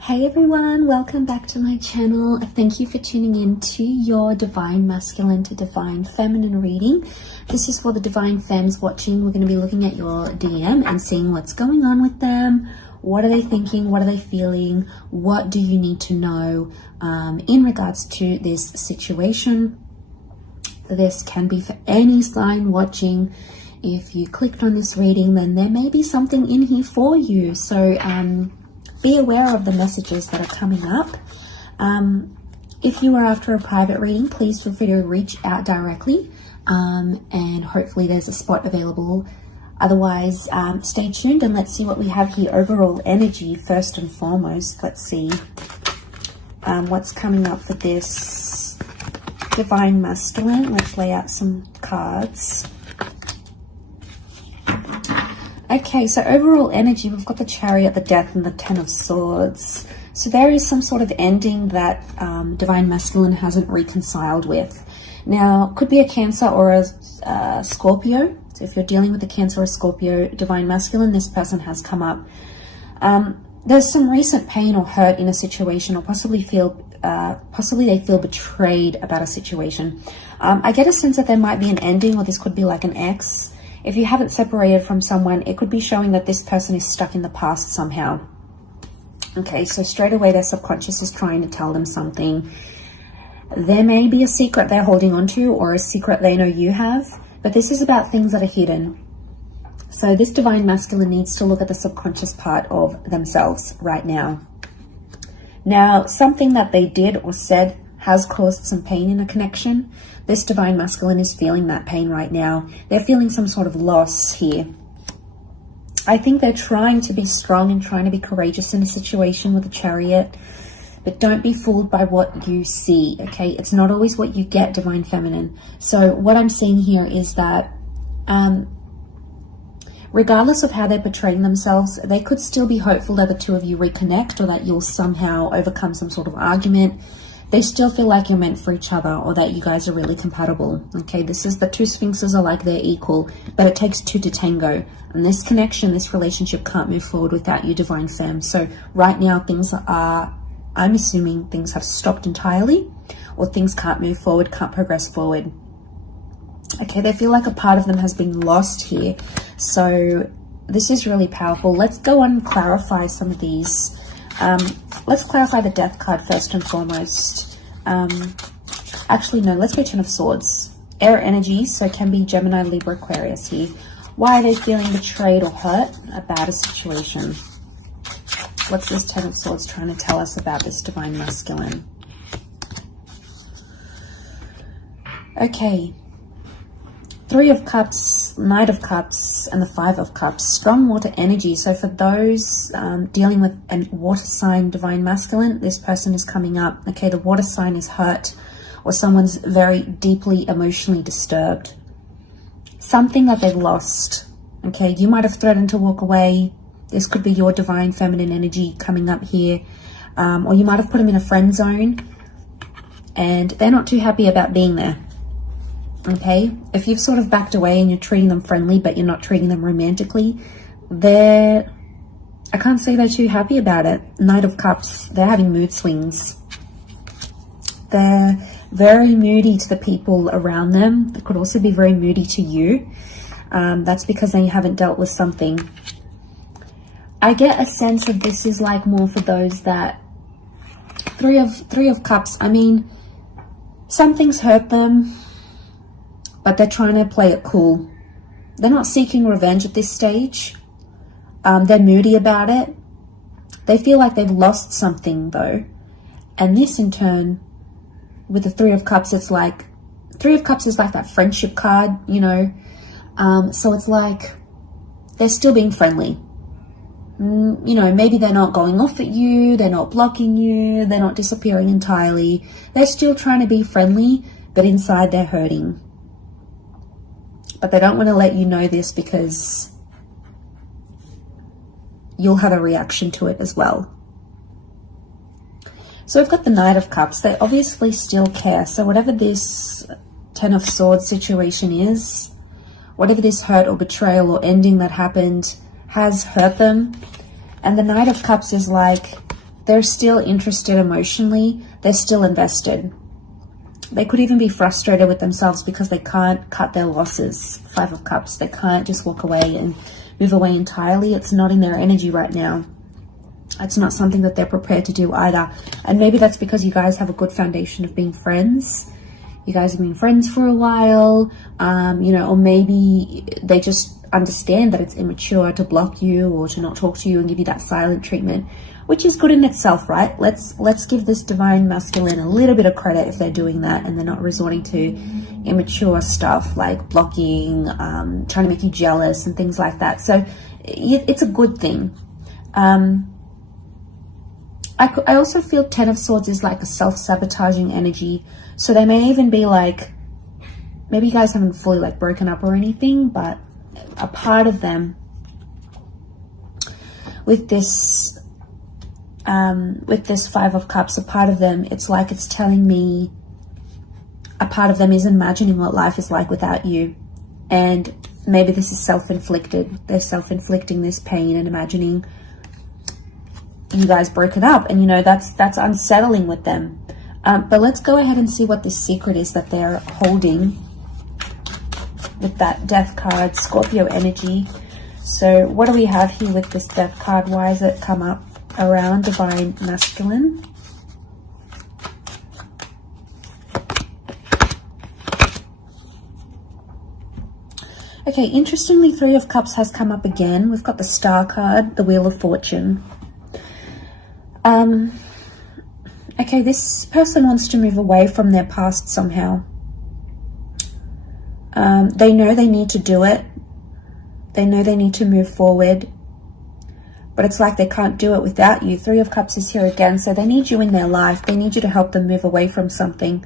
Hey everyone, welcome back to my channel. Thank you for tuning in to your Divine Masculine to Divine Feminine reading. This is for the Divine Femmes watching. We're going to be looking at your DM and seeing what's going on with them. What are they thinking? What are they feeling? What do you need to know in regards to this situation? This can be for any sign watching. If you clicked on this reading, then there may be something in here for you. So be aware of the messages that are coming up. If you are after a private reading, please feel free to reach out directly, and hopefully there's a spot available. Otherwise, stay tuned and let's see what we have here. Overall energy, first and foremost. Let's see what's coming up for this Divine Masculine. Let's lay out some cards. Okay, so overall energy, we've got the Chariot, the Death, and the Ten of Swords. So there is some sort of ending that Divine Masculine hasn't reconciled with. Now, could be a Cancer or a Scorpio. So if you're dealing with a Cancer or Scorpio, Divine Masculine, this person has come up. There's some recent pain or hurt in a situation, or possibly they feel betrayed about a situation. I get a sense that there might be an ending, or this could be like an ex. If you haven't separated from someone, it could be showing that this person is stuck in the past somehow. Okay, so straight away their subconscious is trying to tell them something. There may be a secret they're holding on to, or a secret they know you have, but this is about things that are hidden. So this Divine Masculine needs to look at the subconscious part of themselves right now. Now, something that they did or said has caused some pain in a connection. This Divine Masculine is feeling that pain right now. They're feeling some sort of loss here. I think they're trying to be strong and trying to be courageous in a situation with a Chariot, but don't be fooled by what you see, okay? It's not always what you get, Divine Feminine. So what I'm seeing here is that regardless of how they're portraying themselves, they could still be hopeful that the two of you reconnect, or that you'll somehow overcome some sort of argument. They still feel like you're meant for each other, or that you guys are really compatible. Okay, this is the two Sphinxes are like they're equal, but it takes two to tango. And this connection, this relationship can't move forward without you, Divine Femme. So right now things are, I'm assuming things have stopped entirely, or things can't move forward, can't progress forward. Okay, they feel like a part of them has been lost here. So this is really powerful. Let's go on and clarify some of these. Let's clarify the Death card first and foremost. Actually, no, let's go Ten of Swords. Air energy, so it can be Gemini, Libra, Aquarius here. Why are they feeling betrayed or hurt about a situation? What's this Ten of Swords trying to tell us about this Divine Masculine? Okay. Three of Cups, Knight of Cups, and the Five of Cups. Strong water energy. So for those dealing with a water sign Divine Masculine, this person is coming up. Okay, the water sign is hurt, or someone's very deeply emotionally disturbed. Something that they've lost. Okay, you might have threatened to walk away. This could be your Divine Feminine energy coming up here. Or you might have put them in a friend zone, and they're not too happy about being there. Okay, if you've sort of backed away and you're treating them friendly, but you're not treating them romantically, I can't say they're too happy about it. Knight of Cups, they're having mood swings. They're very moody to the people around them. They could also be very moody to you. That's because they haven't dealt with something. I get a sense of this is like more for those that Three of Cups. I mean, something's hurt them, but they're trying to play it cool. They're not seeking revenge at this stage. They're moody about it. They feel like they've lost something though. And this in turn, with the Three of Cups, it's like, Three of Cups is like that friendship card, you know. So it's like, they're still being friendly. You know, maybe they're not going off at you. They're not blocking you. They're not disappearing entirely. They're still trying to be friendly, but inside they're hurting. But they don't want to let you know this because you'll have a reaction to it as well. So we've got the Knight of Cups. They obviously still care. So whatever this Ten of Swords situation is, whatever this hurt or betrayal or ending that happened has hurt them. And the Knight of Cups is like, They're still interested emotionally. They're still invested. They could even be frustrated with themselves because they can't cut their losses. 5 of Cups. They can't just walk away and move away entirely. It's not in their energy right now. It's not something that they're prepared to do either. And maybe that's because you guys have a good foundation of being friends. You guys have been friends for a while, you know, or maybe they just understand that it's immature to block you or to not talk to you and give you that silent treatment, which is good in itself, right? Let's give this divine masculine a little bit of credit if they're doing that and they're not resorting to immature stuff like blocking, trying to make you jealous and things like that. So it's a good thing. I also feel 10 of Swords is like a self-sabotaging energy. So they may even be like, maybe you guys haven't fully like broken up or anything, but a part of them with this 5 of Cups, a part of them, it's like it's telling me a part of them is imagining what life is like without you. And maybe this is self-inflicted. They're self-inflicting this pain and imagining you guys broken up, and you know that's unsettling with them. But let's go ahead and see what this secret is that they're holding with that Death card, Scorpio energy. So what do we have here with this Death card? Why has it come up around divine masculine? Okay, interestingly, 3 of Cups has come up again. We've got the Star card, the Wheel of Fortune. Okay, this person wants to move away from their past somehow. They know they need to do it. They know they need to move forward. But it's like they can't do it without you. 3 of Cups is here again, so they need you in their life. They need you to help them move away from something.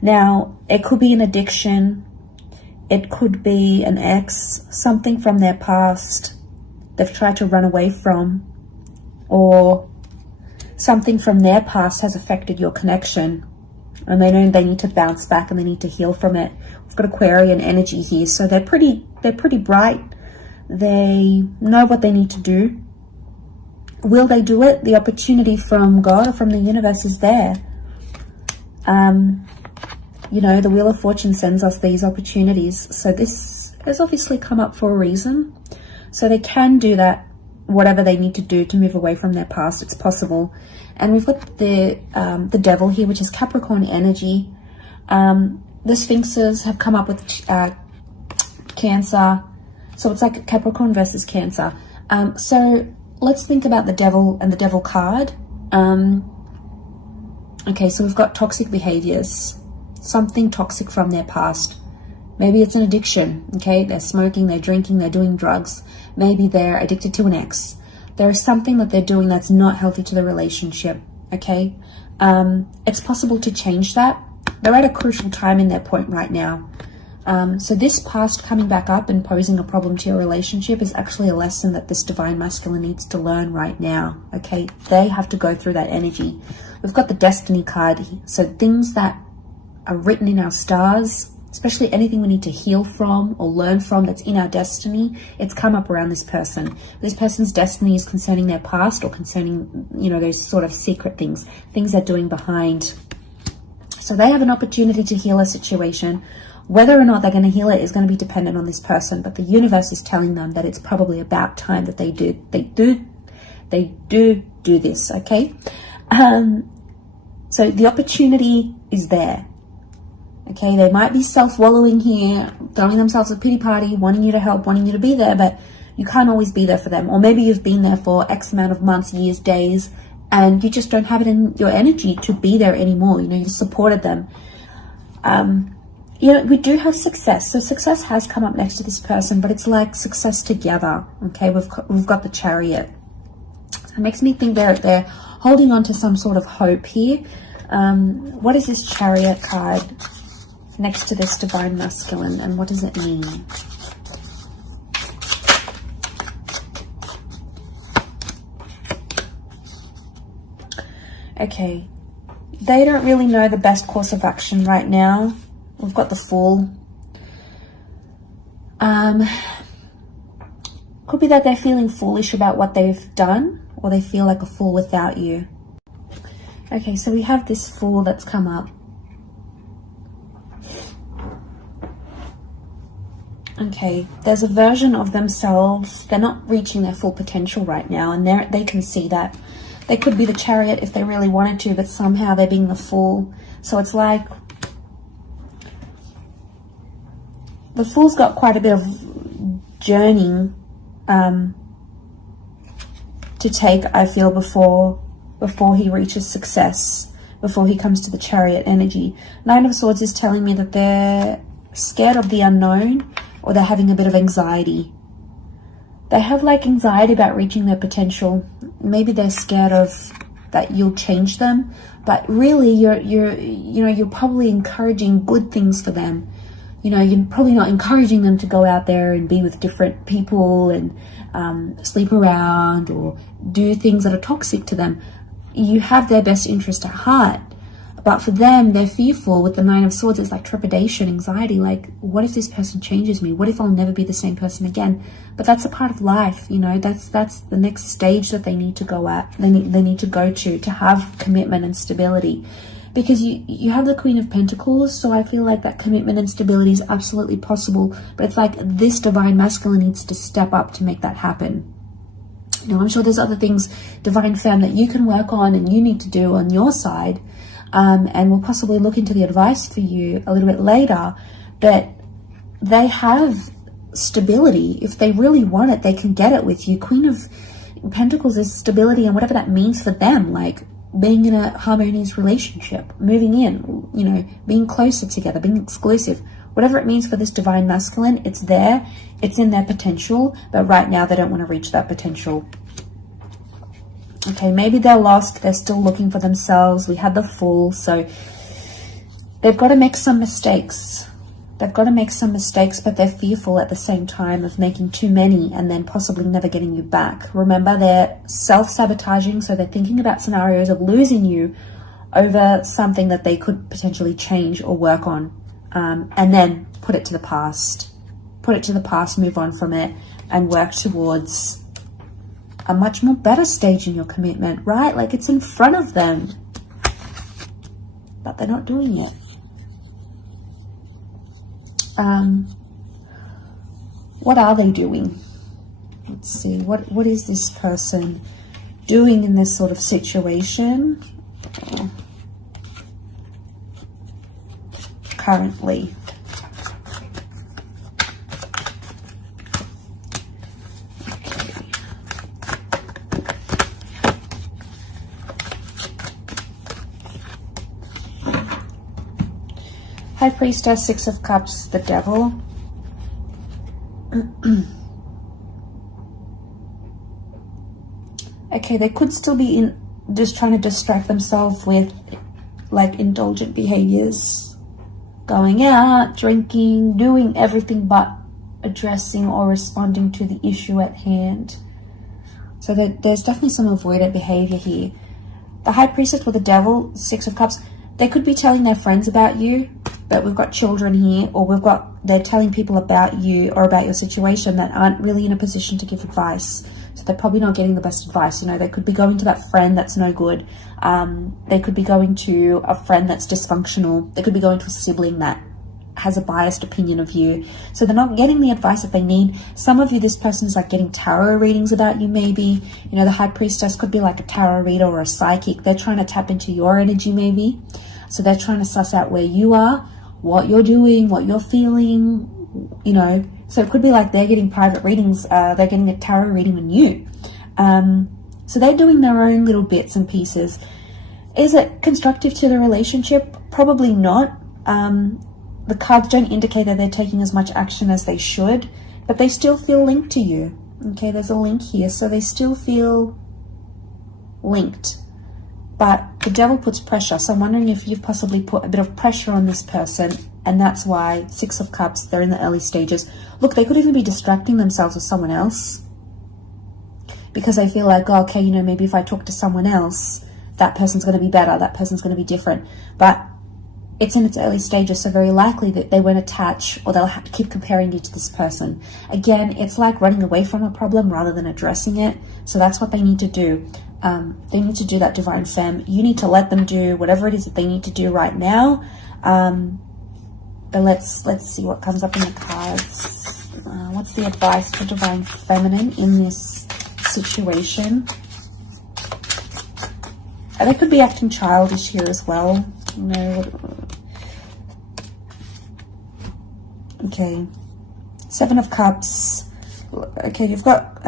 Now, it could be an addiction. It could be an ex, something from their past they've tried to run away from, or something from their past has affected your connection and they know they need to bounce back and they need to heal from it. We've got Aquarian energy here, so they're pretty bright. They know what they need to do. Will they do it? The opportunity from God or from the universe is there. You know, the Wheel of Fortune sends us these opportunities, so this has obviously come up for a reason. So they can do that, whatever they need to do to move away from their past. It's possible. And we've got the Devil here, which is Capricorn energy. The Sphinxes have come up with Cancer, so it's like Capricorn versus Cancer. So let's think about the Devil and the Devil card. Okay, so we've got toxic behaviors, something toxic from their past. Maybe it's an addiction. Okay, they're smoking, they're drinking, they're doing drugs. Maybe they're addicted to an ex. There is something that they're doing that's not healthy to the relationship. Okay, it's possible to change that. They're at a crucial time in their point right now. So this past coming back up and posing a problem to your relationship is actually a lesson that this divine masculine needs to learn right now. Okay, they have to go through that energy. We've got the Destiny card, so things that are written in our stars, especially anything we need to heal from or learn from that's in our destiny, it's come up around this person. This person's destiny is concerning their past or concerning, you know, those sort of secret things they're doing behind. So they have an opportunity to heal a situation. Whether or not they're going to heal it is going to be dependent on this person, but the universe is telling them that it's probably about time that they do this, okay? So the opportunity is there. Okay, they might be self-wallowing here, throwing themselves a pity party, wanting you to help, wanting you to be there, but you can't always be there for them. Or maybe you've been there for X amount of months, years, days, and you just don't have it in your energy to be there anymore. You know, you've supported them. You know, we do have success. So success has come up next to this person, but it's like success together. Okay, we've got the Chariot. It makes me think they're holding on to some sort of hope here. What is this Chariot card next to this divine masculine, and what does it mean? Okay, they don't really know the best course of action right now. We've got the Fool. Could be that they're feeling foolish about what they've done, or they feel like a fool without you. Okay, so we have this Fool that's come up. Okay, there's a version of themselves. They're not reaching their full potential right now, and they can see that. They could be the Chariot if they really wanted to, but somehow they're being the Fool. So it's like the Fool's got quite a bit of journeying to take, I feel, before he reaches success, before he comes to the Chariot energy. Nine of Swords is telling me that they're scared of the unknown, or they're having a bit of anxiety. They have like anxiety about reaching their potential. Maybe they're scared of that you'll change them, but really you're probably encouraging good things for them. You know, you're probably not encouraging them to go out there and be with different people and sleep around or do things that are toxic to them. You have their best interest at heart. But for them, they're fearful. With the Nine of Swords, it's like trepidation, anxiety. Like, what if this person changes me? What if I'll never be the same person again? But that's a part of life, you know. That's the next stage that they need to go at. They need to go to have commitment and stability. Because you have the Queen of Pentacles, so I feel like that commitment and stability is absolutely possible. But it's like this Divine Masculine needs to step up to make that happen. Now, I'm sure there's other things, Divine Femme, that you can work on and you need to do on your side. And we'll possibly look into the advice for you a little bit later. But they have stability. If they really want it, they can get it with you. Queen of Pentacles is stability, and whatever that means for them, like being in a harmonious relationship, moving in, you know, being closer together, being exclusive, whatever it means for this Divine Masculine, it's there, it's in their potential, but right now they don't want to reach that potential. Okay, maybe they're lost, they're still looking for themselves. We had the Fool, so they've got to make some mistakes. They've got to make some mistakes, but they're fearful at the same time of making too many and then possibly never getting you back. Remember, they're self-sabotaging, so they're thinking about scenarios of losing you over something that they could potentially change or work on, and then put it to the past. Put it to the past, move on from it, and work towards a much more better stage in your commitment, right? Like, it's in front of them, but they're not doing it. What are they doing? Let's see, what is this person doing in this sort of situation currently? High Priestess, Six of Cups, the Devil. Okay, they could still be just trying to distract themselves with like indulgent behaviors. Going out, drinking, doing everything but addressing or responding to the issue at hand. So there's definitely some avoidant behavior here. The High Priestess with the Devil, Six of Cups, they could be telling their friends about you, but we've got children here, or they're telling people about you or about your situation that aren't really in a position to give advice. So they're probably not getting the best advice. You know, they could be going to that friend that's no good. They could be going to a friend that's dysfunctional. They could be going to a sibling that has a biased opinion of you. So they're not getting the advice that they need. Some of you, this person is like getting tarot readings about you maybe. You know, the High Priestess could be like a tarot reader or a psychic. They're trying to tap into your energy maybe. So they're trying to suss out where you are, what you're doing, what you're feeling, you know. So it could be like they're getting private readings, they're getting a tarot reading on you. So they're doing their own little bits and pieces. Is it constructive to the relationship? Probably not. The cards don't indicate that they're taking as much action as they should, but they still feel linked to you. Okay, there's a link here, so they still feel linked. But the Devil puts pressure, so I'm wondering if you've possibly put a bit of pressure on this person, and that's why Six of Cups, they're in the early stages. Look, they could even be distracting themselves with someone else because they feel like, oh, okay, you know, maybe if I talk to someone else, that person's going to be better, that person's going to be different. But it's in its early stages, so very likely that they won't attach, or they'll have to keep comparing you to this person. Again, it's like running away from a problem rather than addressing it. So that's what they need to do. They need to do that, Divine Femme. You need to let them do whatever it is that they need to do right now. But let's see what comes up in the cards. What's the advice for Divine Feminine in this situation? They could be acting childish here as well. You know. Okay. 7 of Cups. Okay, you've got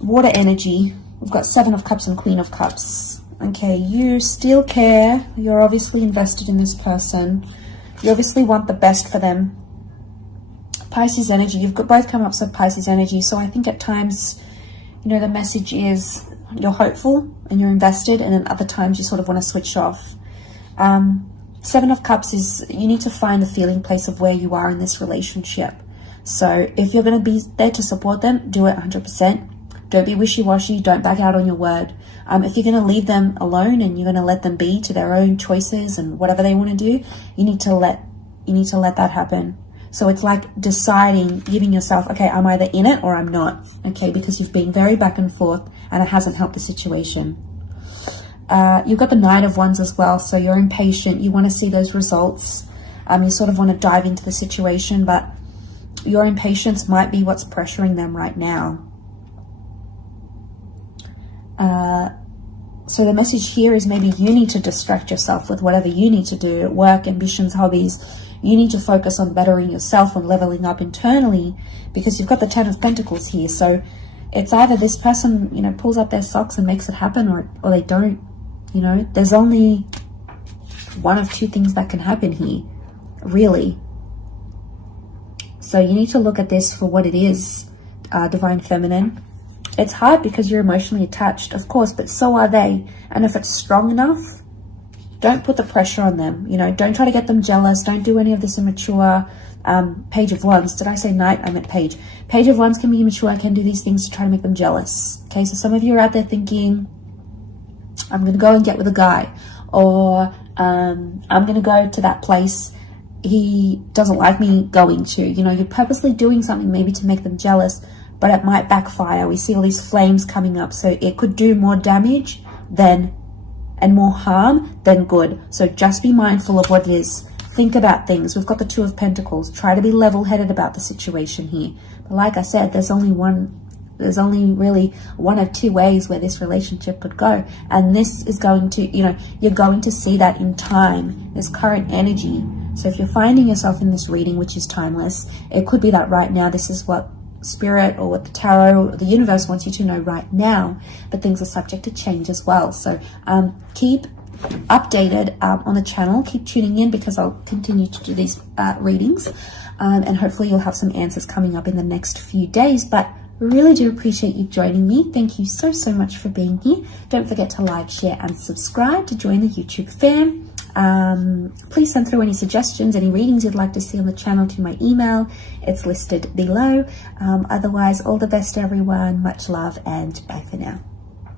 water energy. We've got 7 of Cups and Queen of Cups. Okay, you still care. You're obviously invested in this person. You obviously want the best for them. Pisces energy. You've got both come up with Pisces energy. So I think at times, you know, the message is you're hopeful and you're invested, and then other times you sort of want to switch off. 7 of Cups is you need to find the feeling place of where you are in this relationship. So if you're going to be there to support them, do it 100%. Don't be wishy-washy. Don't back out on your word. If you're going to leave them alone and you're going to let them be to their own choices and whatever they want to do, you need to let that happen. So it's like deciding, giving yourself, okay, I'm either in it or I'm not. Okay, because you've been very back and forth and it hasn't helped the situation. You've got the Knight of Wands as well, so you're impatient. You want to see those results. You sort of want to dive into the situation, but your impatience might be what's pressuring them right now. So the message here is maybe you need to distract yourself with whatever you need to do, work, ambitions, hobbies. You need to focus on bettering yourself and leveling up internally, because you've got the 10 of Pentacles here. So it's either this person, you know, pulls up their socks and makes it happen, or they don't. You know, there's only one of two things that can happen here, really. So you need to look at this for what it is, Divine Feminine. It's hard because you're emotionally attached, of course, but so are they. And if it's strong enough, don't put the pressure on them. You know, don't try to get them jealous. Don't do any of this immature Page of Wands. Did I say Knight? I meant Page. Page of Wands can be immature, can do these things to try to make them jealous. Okay, so some of you are out there thinking, I'm going to go and get with a guy, or I'm going to go to that place he doesn't like me going to. You know, you're purposely doing something maybe to make them jealous, but it might backfire. We see all these flames coming up, so it could do more damage and more harm than good. So just be mindful of what it is. Think about things. We've got the 2 of Pentacles. Try to be level-headed about the situation here. But like I said, there's only really one of two ways where this relationship could go. And this is going to, you know, you're going to see that in time, this current energy. So if you're finding yourself in this reading, which is timeless, it could be that right now this is what Spirit or what the tarot or the universe wants you to know right now, but things are subject to change as well. So keep updated on the channel. Keep tuning in, because I'll continue to do these readings, and hopefully you'll have some answers coming up in the next few days. But really do appreciate you joining me. Thank you so much for being here. Don't forget to like, share and subscribe to join the YouTube fam. Please send through any suggestions, any readings you'd like to see on the channel to my email. It's listed below. Otherwise, all the best everyone. Much love and bye for now.